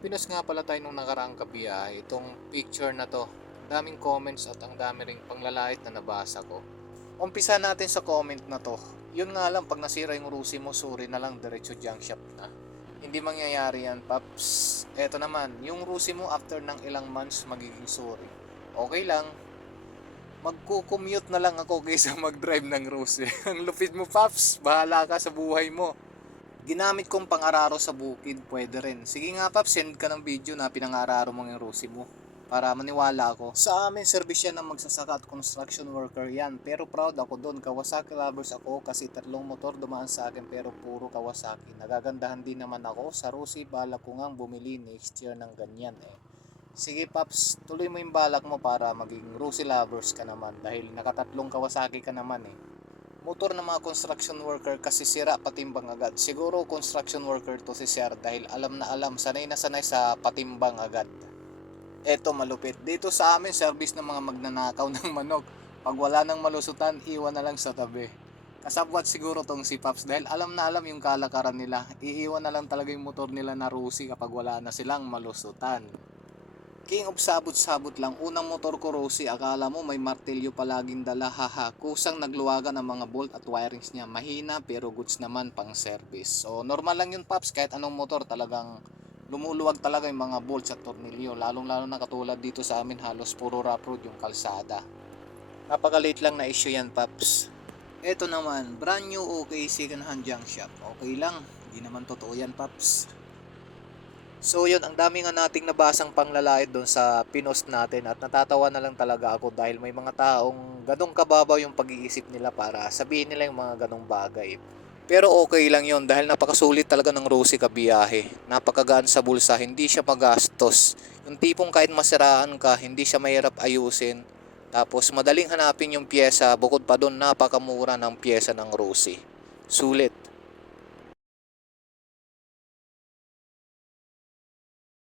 Nagpinos nga pala tayo nung nakaraang kabiyahe, itong picture na to. Ang daming comments at ang dami ring panglalait na nabasa ko. Umpisa natin sa comment na to. Yun nga lang, pag nasira yung rusi mo, suri na lang, diretso junk shop na. Hindi mangyayari yan, Paps. Eto naman, yung rusi mo after ng ilang months magiging suri. Okay lang, magko-commute na lang ako kaysa mag-drive ng rusi. Ang lupit mo, Paps. Bahala ka sa buhay mo. Ginamit kong pang-araro sa bukid, pwede rin. Sige nga, Paps, send ka ng video na pinang-araro mo yung rusi mo para maniwala ako. Sa amin, service yan ng magsasaka at construction worker yan. Pero proud ako doon. Kawasaki lovers ako kasi 3 motor dumaan sa akin pero puro Kawasaki. Nagagandahan din naman ako sa rusi. Balak ko ngang bumili next year ng ganyan eh. Sige, Paps, tuloy mo yung balak mo para maging rusi lovers ka naman dahil nakatatlong Kawasaki ka naman eh. Motor ng mga construction worker kasi sira patimbang agad. Siguro construction worker to si Sir dahil alam na alam, sanay na sanay sa patimbang agad. Eto malupit. Dito sa amin, service ng mga magnanakaw ng manok. Pag wala nang malusutan, iwan na lang sa tabi. Kasabwat siguro tong si Paps dahil alam na alam yung kalakaran nila. Iiwan na lang talaga yung motor nila na rusi kapag wala na silang malusutan. King of sabot-sabot lang. Unang motor ko Rosie, akala mo may martilyo palaging dala, haha. Kusang nagluwagan ang mga bolt at wirings niya. Mahina pero goods naman pang service. So normal lang yun, Paps, kahit anong motor talagang lumuluwag talaga yung mga bolts at tornilyo. Lalong lalo na katulad dito sa amin, halos puro rough road yung kalsada. Napaka-late lang na issue yan, Paps. Eto naman, brand new okay second hand junk shop. Okay lang, hindi naman totoo yan, Paps. So yun, ang dami nga nating nabasang panglalait doon sa pinost natin at natatawa na lang talaga ako dahil may mga taong ganong kababaw yung pag-iisip nila para sabihin nila yung mga ganong bagay. Pero okay lang yun dahil napakasulit talaga ng Rosie kabiyahe. Napakagaan sa bulsa, hindi siya magastos. Yung tipong kahit masiraan ka, hindi siya mahirap ayusin. Tapos madaling hanapin yung pyesa, bukod pa doon napakamura ng pyesa ng Rosie. Sulit.